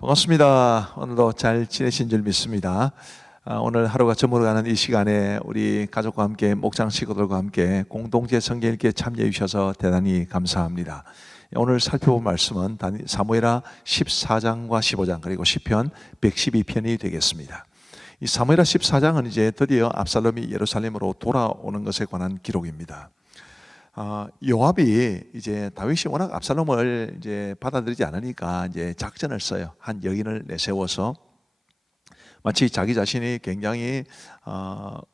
반갑습니다. 오늘도 잘 지내신 줄 믿습니다. 오늘 하루가 저물어가는 이 시간에 우리 가족과 함께 목장 식구들과 함께 공동체 성경 읽기에 참여해 주셔서 대단히 감사합니다. 오늘 살펴볼 말씀은 사무엘하 14장과 15장 그리고 시편 112편이 되겠습니다. 이 사무엘하 14장은 이제 드디어 압살롬이 예루살렘으로 돌아오는 것에 관한 기록입니다. 요압이 이제 다윗이 워낙 압살롬을 이제 받아들이지 않으니까 이제 작전을 써요. 한 여인을 내세워서 마치 자기 자신이 굉장히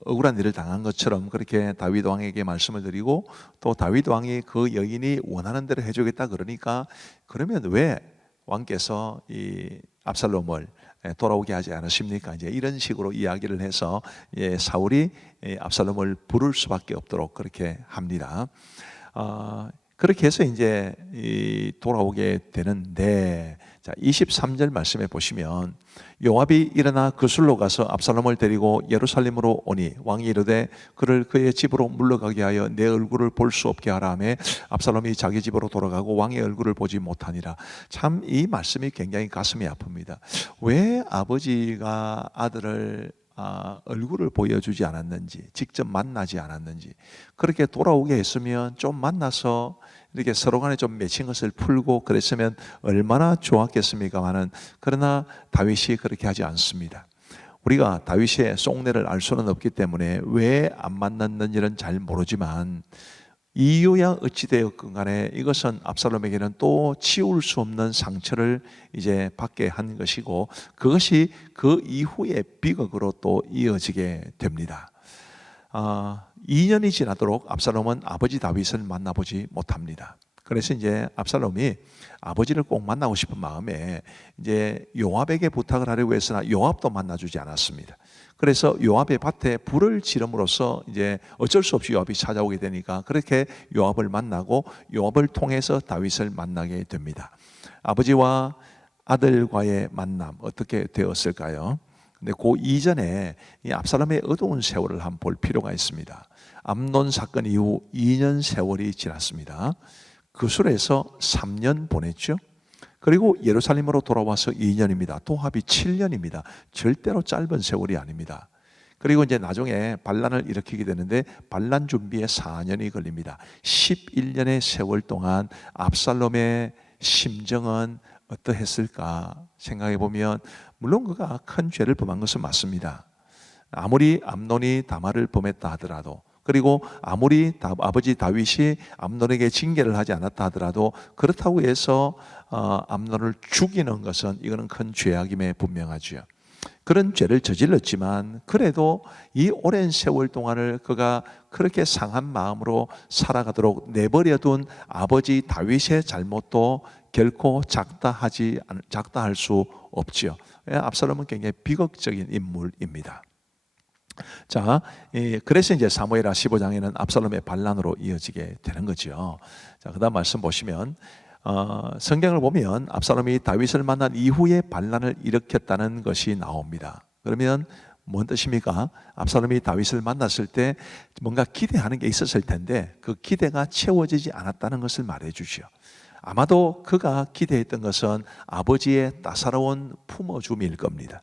억울한 일을 당한 것처럼 그렇게 다윗 왕에게 말씀을 드리고, 또 다윗 왕이 그 여인이 원하는 대로 해주겠다 그러니까, 그러면 왜 왕께서 이 압살롬을 돌아오게 하지 않으십니까? 이제 이런 식으로 이야기를 해서 사울이 압살롬을 부를 수밖에 없도록 그렇게 합니다. 그렇게 해서 이제 돌아오게 되는데, 자 23절 말씀에 보시면, 요압이 일어나 그술로 가서 압살롬을 데리고 예루살렘으로 오니 왕이 이르되 그를 그의 집으로 물러가게 하여 내 얼굴을 볼 수 없게 하라 하매 압살롬이 자기 집으로 돌아가고 왕의 얼굴을 보지 못하니라. 참 이 말씀이 굉장히 가슴이 아픕니다. 왜 아버지가 아들을 얼굴을 보여주지 않았는지, 직접 만나지 않았는지, 그렇게 돌아오게 했으면 좀 만나서 이렇게 서로 간에 좀 맺힌 것을 풀고 그랬으면 얼마나 좋았겠습니까마는, 그러나 다윗이 그렇게 하지 않습니다. 우리가 다윗의 속내를 알 수는 없기 때문에 왜 안 만났는지는 잘 모르지만, 이유야 어찌되었건 간에 이것은 압살롬에게는 또 치울 수 없는 상처를 이제 받게 한 것이고, 그것이 그 이후의 비극으로 또 이어지게 됩니다. 2년이 지나도록 압살롬은 아버지 다윗을 만나보지 못합니다. 그래서 이제 압살롬이 아버지를 꼭 만나고 싶은 마음에 이제 요압에게 부탁을 하려고 했으나 요압도 만나주지 않았습니다. 그래서 요압의 밭에 불을 지름으로써 이제 어쩔 수 없이 요압이 찾아오게 되니까, 그렇게 요압을 만나고 요압을 통해서 다윗을 만나게 됩니다. 아버지와 아들과의 만남 어떻게 되었을까요? 근데 그 이전에 이 압살롬의 어두운 세월을 한번 볼 필요가 있습니다. 암논 사건 이후 2년 세월이 지났습니다. 그술에서 3년 보냈죠. 그리고 예루살렘으로 돌아와서 2년입니다. 도합이 7년입니다. 절대로 짧은 세월이 아닙니다. 그리고 이제 나중에 반란을 일으키게 되는데 반란 준비에 4년이 걸립니다. 11년의 세월 동안 압살롬의 심정은 어떠했을까 생각해 보면, 물론 그가 큰 죄를 범한 것은 맞습니다. 아무리 암논이 다말을 범했다 하더라도, 그리고 아무리 아버지 다윗이 암논에게 징계를 하지 않았다 하더라도, 그렇다고 해서 암논을 죽이는 것은 이거는 큰 죄악임에 분명하죠. 그런 죄를 저질렀지만 그래도 이 오랜 세월 동안을 그가 그렇게 상한 마음으로 살아가도록 내버려둔 아버지 다윗의 잘못도 결코 작다할 수 없지요. 압살롬은 굉장히 비극적인 인물입니다. 자, 그래서 이제 사무엘하 15장에는 압살롬의 반란으로 이어지게 되는 거죠. 자, 그다음 말씀 보시면, 성경을 보면 압살롬이 다윗을 만난 이후에 반란을 일으켰다는 것이 나옵니다. 그러면 뭔 뜻입니까? 압살롬이 다윗을 만났을 때 뭔가 기대하는 게 있었을 텐데 그 기대가 채워지지 않았다는 것을 말해 주죠. 아마도 그가 기대했던 것은 아버지의 따사로운 품어줌일 겁니다.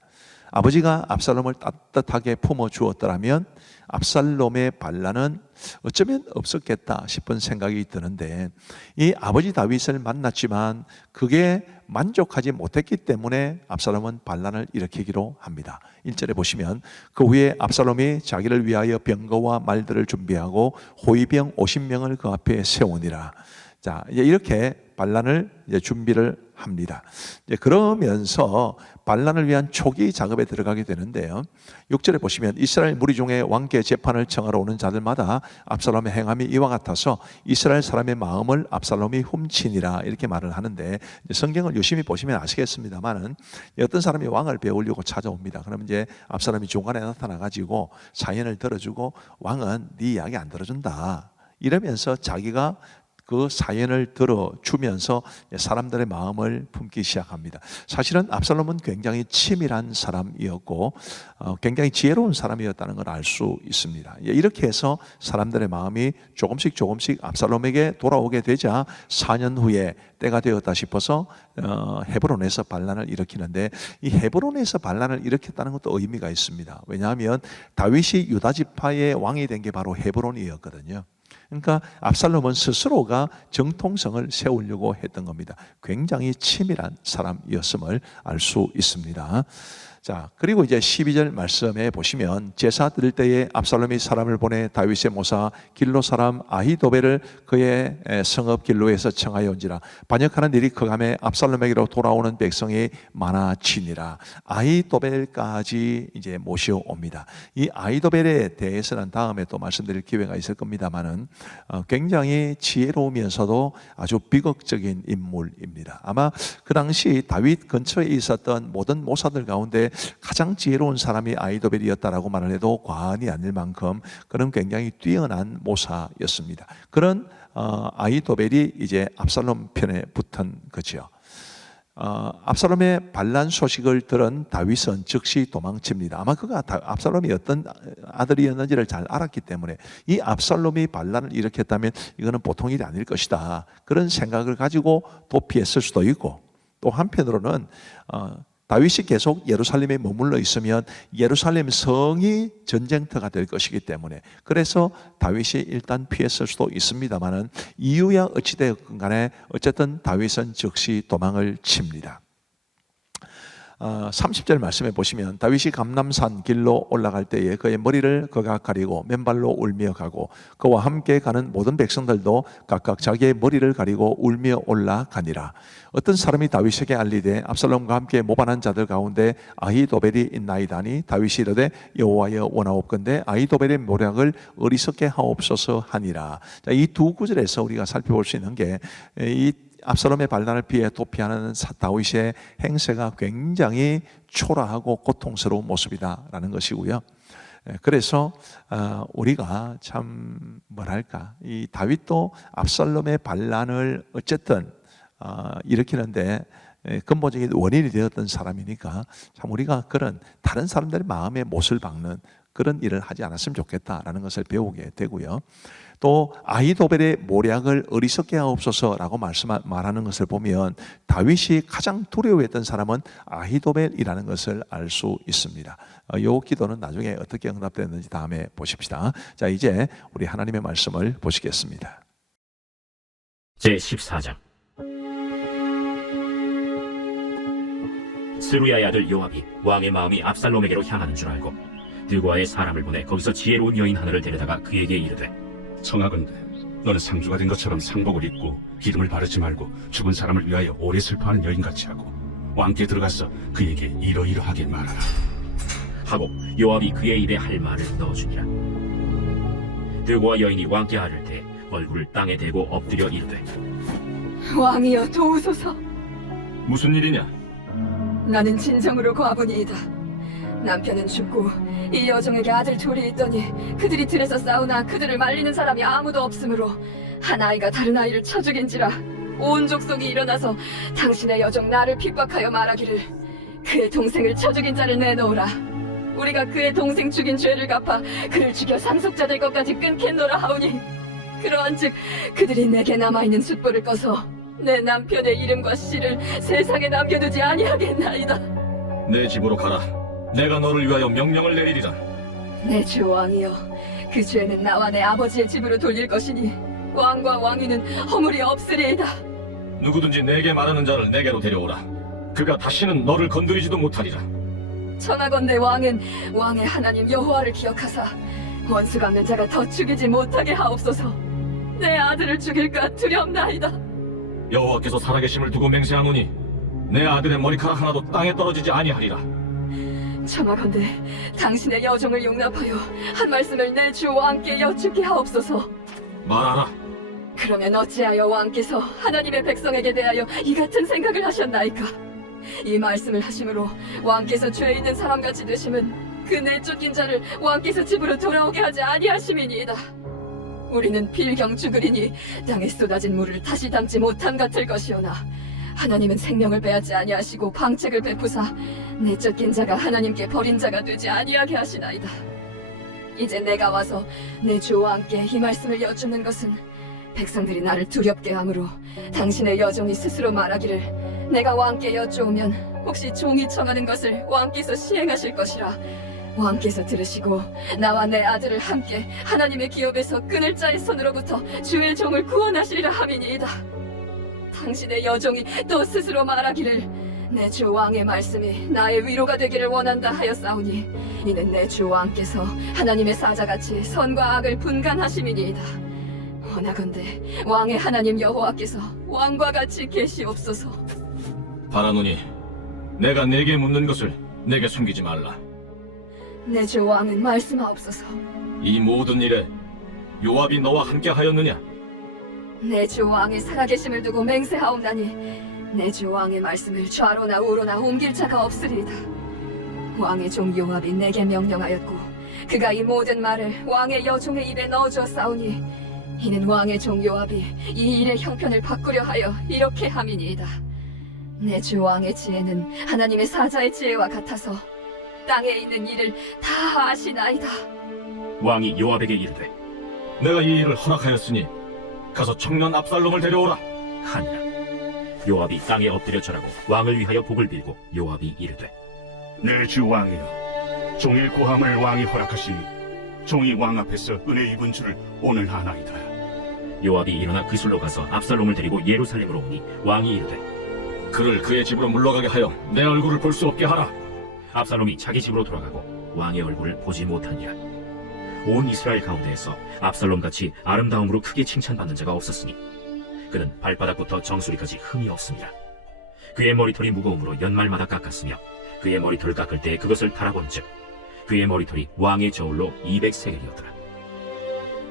아버지가 압살롬을 따뜻하게 품어주었더라면 압살롬의 반란은 어쩌면 없었겠다 싶은 생각이 드는데, 이 아버지 다윗을 만났지만 그게 만족하지 못했기 때문에 압살롬은 반란을 일으키기로 합니다. 1절에 보시면, 그 후에 압살롬이 자기를 위하여 병거와 말들을 준비하고 호위병 50명을 그 앞에 세우니라. 자, 이제 이렇게 반란을 이제 준비를 합니다. 이제 그러면서 반란을 위한 초기 작업에 들어가게 되는데요. 6절에 보시면, 이스라엘 무리 중에 왕께 재판을 청하러 오는 자들마다 압살롬의 행함이 이와 같아서 이스라엘 사람의 마음을 압살롬이 훔치니라, 이렇게 말을 하는데, 성경을 유심히 보시면 아시겠습니다만은 어떤 사람이 왕을 배우려고 찾아옵니다. 그러면 이제 압살롬이 중간에 나타나 가지고 사연을 들어주고, 왕은 네 이야기 안 들어준다 이러면서 자기가 그 사연을 들어주면서 사람들의 마음을 품기 시작합니다. 사실은 압살롬은 굉장히 치밀한 사람이었고 굉장히 지혜로운 사람이었다는 걸 알 수 있습니다. 이렇게 해서 사람들의 마음이 조금씩 압살롬에게 돌아오게 되자 4년 후에 때가 되었다 싶어서 헤브론에서 반란을 일으키는데, 이 헤브론에서 반란을 일으켰다는 것도 의미가 있습니다. 왜냐하면 다윗이 유다 지파의 왕이 된 게 바로 헤브론이었거든요. 그러니까 압살롬은 스스로가 정통성을 세우려고 했던 겁니다. 굉장히 치밀한 사람이었음을 알 수 있습니다. 자, 그리고 이제 12절 말씀에 보시면 제사 드릴 때에 압살롬이 사람을 보내 다윗의 모사 길로 사람 아히도벨을 그의 성읍 길로에서 청하여 온지라. 반역하는 일이 크감에 압살롬에게로 돌아오는 백성이 많아지니라. 아히도벨까지 이제 모셔옵니다. 이 아히도벨에 대해서는 다음에 또 말씀드릴 기회가 있을 겁니다만은 굉장히 지혜로우면서도 아주 비극적인 인물입니다. 아마 그 당시 다윗 근처에 있었던 모든 모사들 가운데 가장 지혜로운 사람이 아히도벨이었다라고 말을 해도 과언이 아닐 만큼 그는 굉장히 뛰어난 모사였습니다. 그런 아히도벨이 이제 압살롬 편에 붙은 거죠. 압살롬의 반란 소식을 들은 다윗은 즉시 도망칩니다. 아마 그가 압살롬이 어떤 아들이었는지를 잘 알았기 때문에 이 압살롬이 반란을 일으켰다면 이거는 보통 일이 아닐 것이다, 그런 생각을 가지고 도피했을 수도 있고, 또 한편으로는 다윗이 계속 예루살렘에 머물러 있으면 예루살렘 성이 전쟁터가 될 것이기 때문에 그래서 다윗이 일단 피했을 수도 있습니다만은 이유야 어찌되었건 간에 어쨌든 다윗은 즉시 도망을 칩니다. 30절 말씀에 보시면 다윗이 감람산 길로 올라갈 때에 그의 머리를 그가 가리고 맨발로 울며 가고 그와 함께 가는 모든 백성들도 각각 자기의 머리를 가리고 울며 올라가니라. 어떤 사람이 다윗에게 알리되 압살롬과 함께 모반한 자들 가운데 아히도벨이 있나이다니 다윗이 이르되 여호와여 원하옵건대 아히도벨의 모략을 어리석게 하옵소서 하니라. 이 두 구절에서 우리가 살펴볼 수 있는 게 이 압살롬의 반란을 피해 도피하는 다윗의 행세가 굉장히 초라하고 고통스러운 모습이다라는 것이고요. 그래서 우리가 참 뭐랄까, 이 다윗도 압살롬의 반란을 어쨌든 일으키는데 근본적인 원인이 되었던 사람이니까 참 우리가 그런 다른 사람들의 마음에 못을 박는 그런 일을 하지 않았으면 좋겠다라는 것을 배우게 되고요. 또 아히도벨의 모략을 어리석게 하옵소서라고 말하는 것을 보면 다윗이 가장 두려워했던 사람은 아히도벨이라는 것을 알 수 있습니다. 이 기도는 나중에 어떻게 응답됐는지 다음에 보십시다. 자, 이제 우리 하나님의 말씀을 보시겠습니다. 제14장. 스루야의 아들 요압이 왕의 마음이 압살롬에게로 향하는 줄 알고 드고아의 사람을 보내 거기서 지혜로운 여인 하나를 데려다가 그에게 이르되 청하건대 너는 상주가 된 것처럼 상복을 입고 기름을 바르지 말고 죽은 사람을 위하여 오래 슬퍼하는 여인같이 하고 왕께 들어가서 그에게 이러이러하게 말하라 하고 요압이 그의 입에 할 말을 넣어주니라. 드고아 여인이 왕께 아를 때 얼굴을 땅에 대고 엎드려 이르되 왕이여 도우소서. 무슨 일이냐? 나는 진정으로 과부니이다. 남편은 죽고 이 여종에게 아들 둘이 있더니 그들이 들에서 싸우나 그들을 말리는 사람이 아무도 없으므로 한 아이가 다른 아이를 쳐 죽인지라. 온 족속이 일어나서 당신의 여종 나를 핍박하여 말하기를 그의 동생을 쳐 죽인 자를 내놓으라. 우리가 그의 동생 죽인 죄를 갚아 그를 죽여 상속자 될 것까지 끊겠노라 하오니 그러한즉 그들이 내게 남아있는 숫불을 꺼서 내 남편의 이름과 씨를 세상에 남겨두지 아니하겠나이다. 내 집으로 가라. 내가 너를 위하여 명령을 내리리라. 내 주 왕이여, 그 죄는 나와 내 아버지의 집으로 돌릴 것이니 왕과 왕위는 허물이 없으리이다. 누구든지 내게 말하는 자를 내게로 데려오라. 그가 다시는 너를 건드리지도 못하리라. 청하건대 왕은 왕의 하나님 여호와를 기억하사 원수 갚는 자가 더 죽이지 못하게 하옵소서. 내 아들을 죽일까 두렵나이다. 여호와께서 살아계심을 두고 맹세하노니 내 아들의 머리카락 하나도 땅에 떨어지지 아니하리라. 청하건대 당신의 여종을 용납하여 한 말씀을 내 주 왕께 여쭙게 하옵소서. 말하라. 그러면 어찌하여 왕께서 하나님의 백성에게 대하여 이 같은 생각을 하셨나이까? 이 말씀을 하심으로 왕께서 죄 있는 사람같이 되심은 그 내쫓긴 자를 왕께서 집으로 돌아오게 하지 아니하심이니이다. 우리는 필경 죽으리니 땅에 쏟아진 물을 다시 담지 못함 같을 것이오나 하나님은 생명을 빼앗지 아니하시고 방책을 베푸사 내쫓긴 자가 하나님께 버린 자가 되지 아니하게 하시나이다. 이제 내가 와서 내 주와 함께 이 말씀을 여쭙는 것은 백성들이 나를 두렵게 하므로 당신의 여종이 스스로 말하기를 내가 왕께 여쭈오면 혹시 종이 청하는 것을 왕께서 시행하실 것이라 왕께서 들으시고 나와 내 아들을 함께 하나님의 기업에서 끊을 자의 손으로부터 주의 종을 구원하시리라 함이니이다. 당신의 여종이 또 스스로 말하기를 내 주 왕의 말씀이 나의 위로가 되기를 원한다 하였사오니 이는 내 주 왕께서 하나님의 사자같이 선과 악을 분간하심이니이다. 원하건대 왕의 하나님 여호와께서 왕과 같이 계시옵소서. 바라노니 내가 네게 묻는 것을 내게 숨기지 말라. 내 주 왕은 말씀하옵소서. 이 모든 일에 요압이 너와 함께 하였느냐? 내 주 왕의 살아계심을 두고 맹세하옵나니 내 주 왕의 말씀을 좌로나 우로나 옮길 자가 없으리이다. 왕의 종 요압이 내게 명령하였고 그가 이 모든 말을 왕의 여종의 입에 넣어주었사오니 이는 왕의 종 요압이 이 일의 형편을 바꾸려 하여 이렇게 함이니이다. 내 주 왕의 지혜는 하나님의 사자의 지혜와 같아서 땅에 있는 일을 다 아시나이다. 왕이 요압에게 이르되 내가 이 일을 허락하였으니 가서 청년 압살롬을 데려오라. 하니라. 요압이 땅에 엎드려 절하고 왕을 위하여 복을 빌고 요압이 이르되 내 주 왕이여, 종의 고함을 왕이 허락하시니 종이 왕 앞에서 은혜 입은 줄을 오늘 아나이다. 요압이 일어나 그술로 가서 압살롬을 데리고 예루살렘으로 오니 왕이 이르되 그를 그의 집으로 물러가게 하여 내 얼굴을 볼 수 없게 하라. 압살롬이 자기 집으로 돌아가고 왕의 얼굴을 보지 못하니라. 온 이스라엘 가운데에서 압살롬같이 아름다움으로 크게 칭찬받는 자가 없었으니 그는 발바닥부터 정수리까지 흠이 없습니다. 그의 머리털이 무거움으로 연말마다 깎았으며 그의 머리털을 깎을 때 그것을 달아본즉 그의 머리털이 왕의 저울로 200세겔이었더라.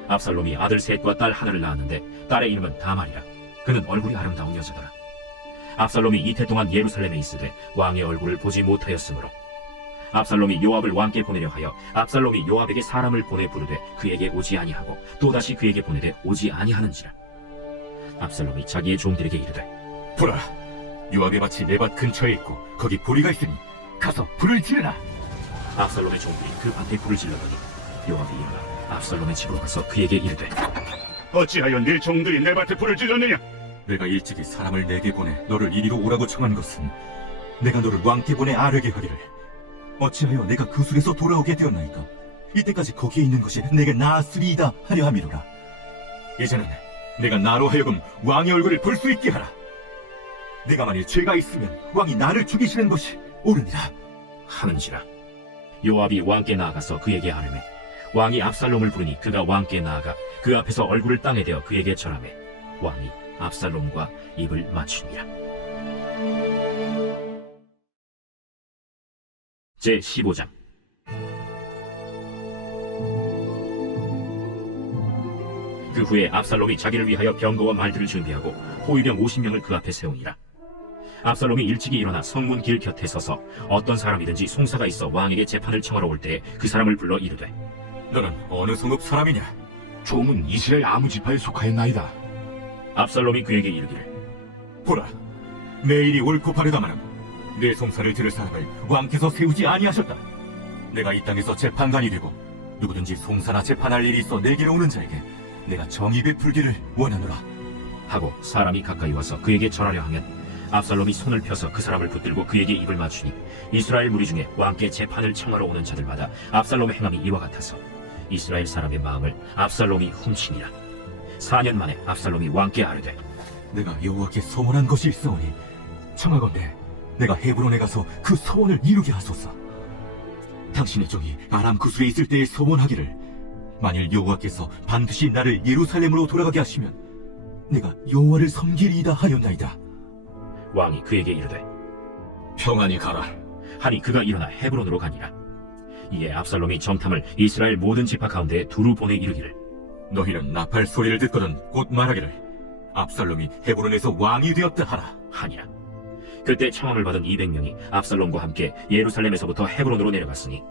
압살롬이 아들 셋과 딸 하나를 낳았는데 딸의 이름은 다말이라. 그는 얼굴이 아름다운 여자더라. 압살롬이 이태 동안 예루살렘에 있으되 왕의 얼굴을 보지 못하였으므로 압살롬이 요압을 왕께 보내려 하여 압살롬이 요압에게 사람을 보내 부르되 그에게 오지 아니하고 또다시 그에게 보내되 오지 아니하는지라. 압살롬이 자기의 종들에게 이르되 보라, 요압의 밭이 내 밭 근처에 있고 거기 보리가 있으니 가서 불을 지르라. 압살롬의 종들이 그 밭에 불을 질러더니 요압이 일어나 압살롬의 집으로 가서 그에게 이르되 어찌하여 네 종들이 내 밭에 불을 질렀느냐? 내가 일찍이 사람을 내게 보내 너를 이리로 오라고 청한 것은 내가 너를 왕께 보내 아뢰게 하기를 어찌하여 내가 그술에서 돌아오게 되었나이까? 이때까지 거기에 있는 것이 내게 나았으리이다 하려 함이로라. 이제는 내가 나로 하여금 왕의 얼굴을 볼 수 있게 하라. 내가 만일 죄가 있으면 왕이 나를 죽이시는 것이 옳으니라. 하는지라. 요압이 왕께 나아가서 그에게 아뢰매 왕이 압살롬을 부르니 그가 왕께 나아가 그 앞에서 얼굴을 땅에 대어 그에게 절하매 왕이 압살롬과 입을 맞추니라. 제15장. 그 후에 압살롬이 자기를 위하여 병거와 말들을 준비하고 호위병 50명을 그 앞에 세우니라. 압살롬이 일찍이 일어나 성문 길 곁에 서서 어떤 사람이든지 송사가 있어 왕에게 재판을 청하러 올 때에 그 사람을 불러 이르되 너는 어느 성읍 사람이냐? 종은 이스라엘 아무 지파에 속하였나이다. 압살롬이 그에게 이르기를 보라, 내 일이 옳고 바르다마는 내 송사를 들을 사람을 왕께서 세우지 아니하셨다. 내가 이 땅에서 재판관이 되고 누구든지 송사나 재판할 일이 있어 내게로 오는 자에게 내가 정의 베풀기를 원하노라. 하고 사람이 가까이 와서 그에게 절하려 하면 압살롬이 손을 펴서 그 사람을 붙들고 그에게 입을 맞추니 이스라엘 무리 중에 왕께 재판을 청하러 오는 자들마다 압살롬의 행함이 이와 같아서 이스라엘 사람의 마음을 압살롬이 훔치니라. 4년 만에 압살롬이 왕께 아뢰되 내가 여호와께 서원한 것이 있사오니 청하건대 내가 헤브론에 가서 그 서원을 이루게 하소서. 당신의 종이 아람 구술에 있을 때에 서원하기를 만일 여호와께서 반드시 나를 예루살렘으로 돌아가게 하시면 내가 여호와를 섬기리이다 하였나이다. 왕이 그에게 이르되 평안히 가라. 하니 그가 일어나 헤브론으로 가니라. 이에 압살롬이 정탐을 이스라엘 모든 지파 가운데 두루 보내 이르기를 너희는 나팔 소리를 듣거든 곧 말하기를 압살롬이 헤브론에서 왕이 되었다 하라. 하니라. 그때 청함을 받은 200명이 압살롬과 함께 예루살렘에서부터 헤브론으로 내려갔으니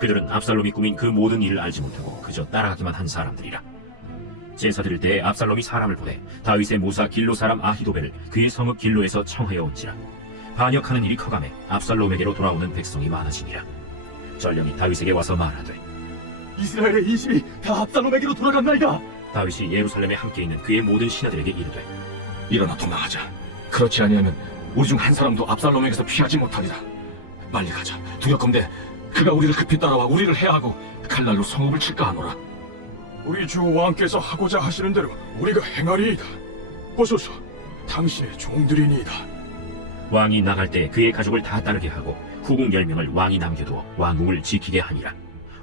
그들은 압살롬이 꾸민 그 모든 일을 알지 못하고 그저 따라가기만 한 사람들이라. 제사 드릴 때에 압살롬이 사람을 보내 다윗의 모사 길로 사람 아히도벨을 그의 성읍 길로에서 청하여 온지라. 반역하는 일이 커가매 압살롬에게로 돌아오는 백성이 많아지니라. 전령이 다윗에게 와서 말하되 이스라엘의 인심이 다 압살롬에게로 돌아간나이다. 다윗이 예루살렘에 함께 있는 그의 모든 신하들에게 이르되 일어나 도망하자. 그렇지 아니하면 우리 중 한 사람도 압살롬에게서 피하지 못하리라. 빨리 가자. 두렵건대 그가 우리를 급히 따라와 우리를 해하고 칼날로 성읍을 칠까 하노라. 우리 주 왕께서 하고자 하시는 대로 우리가 행하리이다. 보소서, 당신의 종들이니이다. 왕이 나갈 때 그의 가족을 다 따르게 하고 후궁 10명을 왕이 남겨두어 왕궁을 지키게 하니라.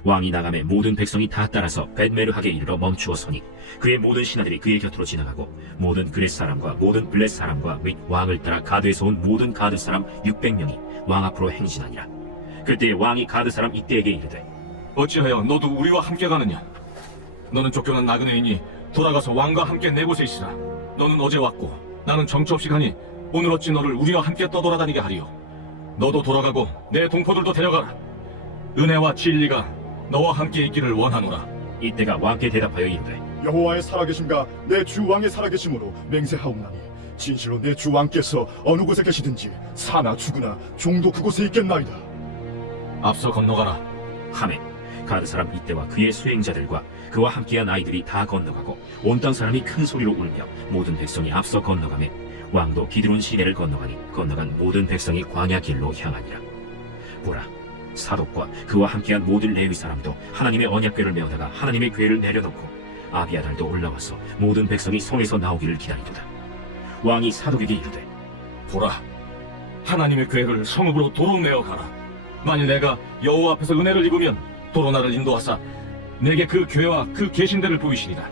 왕이 나가매 모든 백성이 다 따라서 벳메르하게 이르러 멈추어 서니 그의 모든 신하들이 그의 곁으로 지나가고 모든 그렛 사람과 모든 블렛 사람과 및 왕을 따라 가드에서 온 모든 가드 사람 600명이 왕 앞으로 행진하니라. 그때 왕이 가드 사람 이때에게 이르되 어찌하여 너도 우리와 함께 가느냐? 너는 쫓겨난 나그네이니 돌아가서 왕과 함께 내 곳에 있으라. 너는 어제 왔고 나는 정처 없이 가니 오늘 어찌 너를 우리와 함께 떠돌아다니게 하리요? 너도 돌아가고 내 동포들도 데려가라. 은혜와 진리가 너와 함께 있기를 원하노라. 이때가 왕께 대답하여 이르되 여호와의 살아계심과 내 주 왕의 살아계심으로 맹세하옵나니 진실로 내 주 왕께서 어느 곳에 계시든지 사나 죽으나 종도 그곳에 있겠나이다. 앞서 건너가라. 하매 가드 사람 이때와 그의 수행자들과 그와 함께한 아이들이 다 건너가고 온 땅 사람이 큰 소리로 울며 모든 백성이 앞서 건너가매 왕도 기드론 시내를 건너가니 건너간 모든 백성이 광야 길로 향하니라. 보라, 사독과 그와 함께한 모든 레위 사람도 하나님의 언약궤를 메어다가 하나님의 궤를 내려놓고 아비아달도 올라와서 모든 백성이 성에서 나오기를 기다리도다. 왕이 사독에게 이르되 보라, 하나님의 궤를 성읍으로 도로 내어 가라. 만일 내가 여호와 앞에서 은혜를 입으면 도로 나를 인도하사 내게 그 궤와 그 계신대를 보이시리라.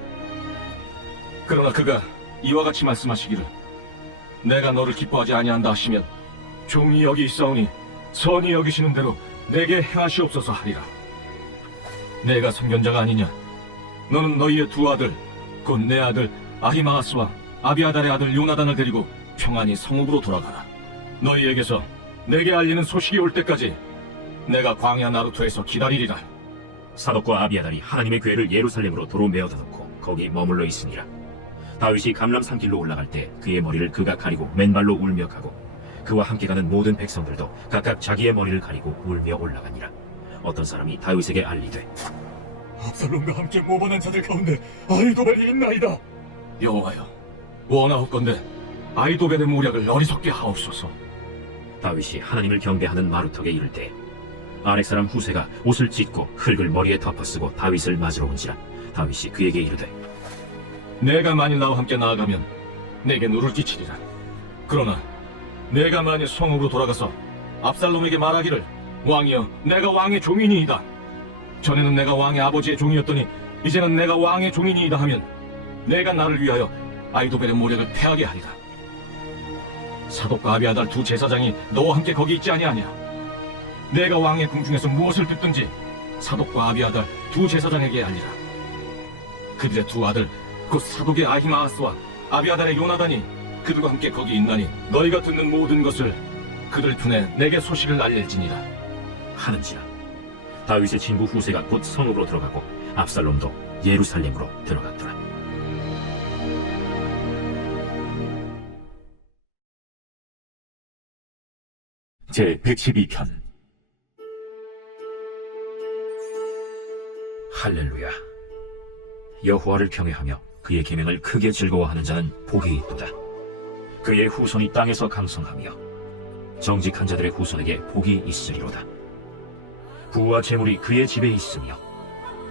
그러나 그가 이와 같이 말씀하시기를 내가 너를 기뻐하지 아니한다 하시면 종이 여기 있사오니 선히 여기시는 대로 내게 행하시옵소서 하리라. 내가 선견자가 아니냐? 너는 너희의 두 아들 곧 내 아들 아히마아스와 아비아달의 아들 요나단을 데리고 평안히 성읍으로 돌아가라. 너희에게서 내게 알리는 소식이 올 때까지 내가 광야 나루토에서 기다리리라. 사독과 아비아달이 하나님의 궤를 예루살렘으로 도로 메어다 놓고 거기 머물러 있으니라. 다윗이 감람산 길로 올라갈 때 그의 머리를 그가 가리고 맨발로 울며 가고 그와 함께 가는 모든 백성들도 각각 자기의 머리를 가리고 울며 올라가니라. 어떤 사람이 다윗에게 알리되 압살롬과 함께 모반한 자들 가운데 아히도벨이 있나이다. 여호와여, 원하옵건대 아히도벨의 모략을 어리석게 하옵소서. 다윗이 하나님을 경배하는 마루턱에 이를 때 아렉 사람 후세가 옷을 찢고 흙을 머리에 덮어쓰고 다윗을 맞으러 온지라. 다윗이 그에게 이르되 내가 만일 나와 함께 나아가면 내게 누를 끼치리라. 그러나 내가 만일 성읍으로 돌아가서 압살롬에게 말하기를 왕이여, 내가 왕의 종이니이다. 전에는 내가 왕의 아버지의 종이었더니 이제는 내가 왕의 종이니이다 하면 내가 나를 위하여 아히도벨의 모략을 패하게 하리라. 사독과 아비아달 두 제사장이 너와 함께 거기 있지 아니하냐? 내가 왕의 궁중에서 무엇을 듣든지 사독과 아비아달 두 제사장에게 알리라. 그들의 두 아들 곧 사독의 아히마아스와 아비아달의 요나단이 그들과 함께 거기 있나니 너희가 듣는 모든 것을 그들 편에 내게 소식을 알릴지니라 하는지라. 다윗의 친구 후세가 곧 성읍으로 들어가고 압살롬도 예루살렘으로 들어갔더라. 제 112편. 할렐루야. 여호와를 경외하며 그의 계명을 크게 즐거워하는 자는 복이 있도다. 그의 후손이 땅에서 강성하며 정직한 자들의 후손에게 복이 있으리로다. 부와 재물이 그의 집에 있으며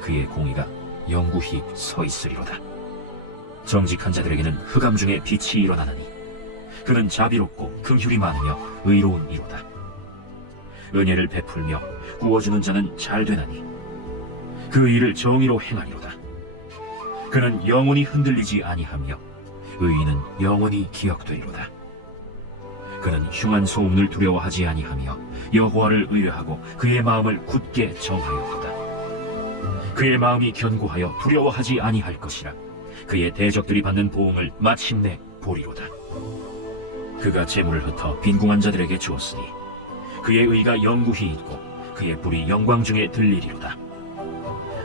그의 공의가 영구히 서 있으리로다. 정직한 자들에게는 흑암 중에 빛이 일어나나니 그는 자비롭고 긍휼이 많으며 의로운 이로다. 은혜를 베풀며 구워주는 자는 잘 되나니 그 일을 정의로 행하리로다. 그는 영원히 흔들리지 아니하며 의인은 영원히 기억되리로다. 그는 흉한 소문을 두려워하지 아니하며 여호와를 의뢰하고 그의 마음을 굳게 정하였도다. 그의 마음이 견고하여 두려워하지 아니할 것이라. 그의 대적들이 받는 보응을 마침내 보리로다. 그가 재물을 흩어 빈궁한 자들에게 주었으니 그의 의가 영구히 있고 그의 불이 영광 중에 들리리로다.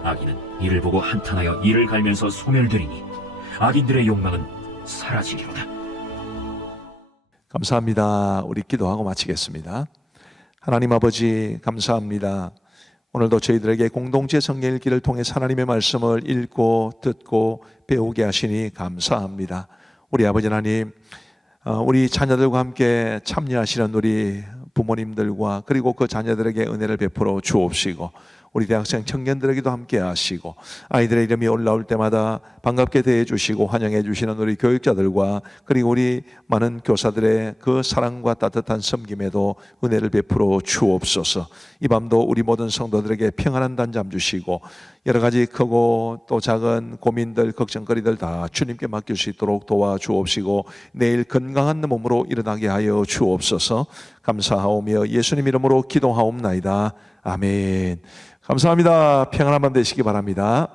악인은 이를 보고 한탄하여 이를 갈면서 소멸되리니 악인들의 욕망은 사라지리로다. 감사합니다. 우리 기도하고 마치겠습니다. 하나님 아버지 감사합니다. 오늘도 저희들에게 공동체 성경 읽기를 통해 하나님의 말씀을 읽고 듣고 배우게 하시니 감사합니다. 우리 아버지 하나님, 우리 자녀들과 함께 참여하시는 우리 부모님들과 그리고 그 자녀들에게 은혜를 베풀어 주옵시고, 우리 대학생 청년들에게도 함께 하시고, 아이들의 이름이 올라올 때마다 반갑게 대해 주시고 환영해 주시는 우리 교육자들과 그리고 우리 많은 교사들의 그 사랑과 따뜻한 섬김에도 은혜를 베풀어 주옵소서. 이 밤도 우리 모든 성도들에게 평안한 단잠 주시고, 여러 가지 크고 또 작은 고민들, 걱정거리들 다 주님께 맡길 수 있도록 도와주옵시고, 내일 건강한 몸으로 일어나게 하여 주옵소서. 감사하오며 예수님 이름으로 기도하옵나이다. 아멘. 감사합니다. 평안한 밤 되시기 바랍니다.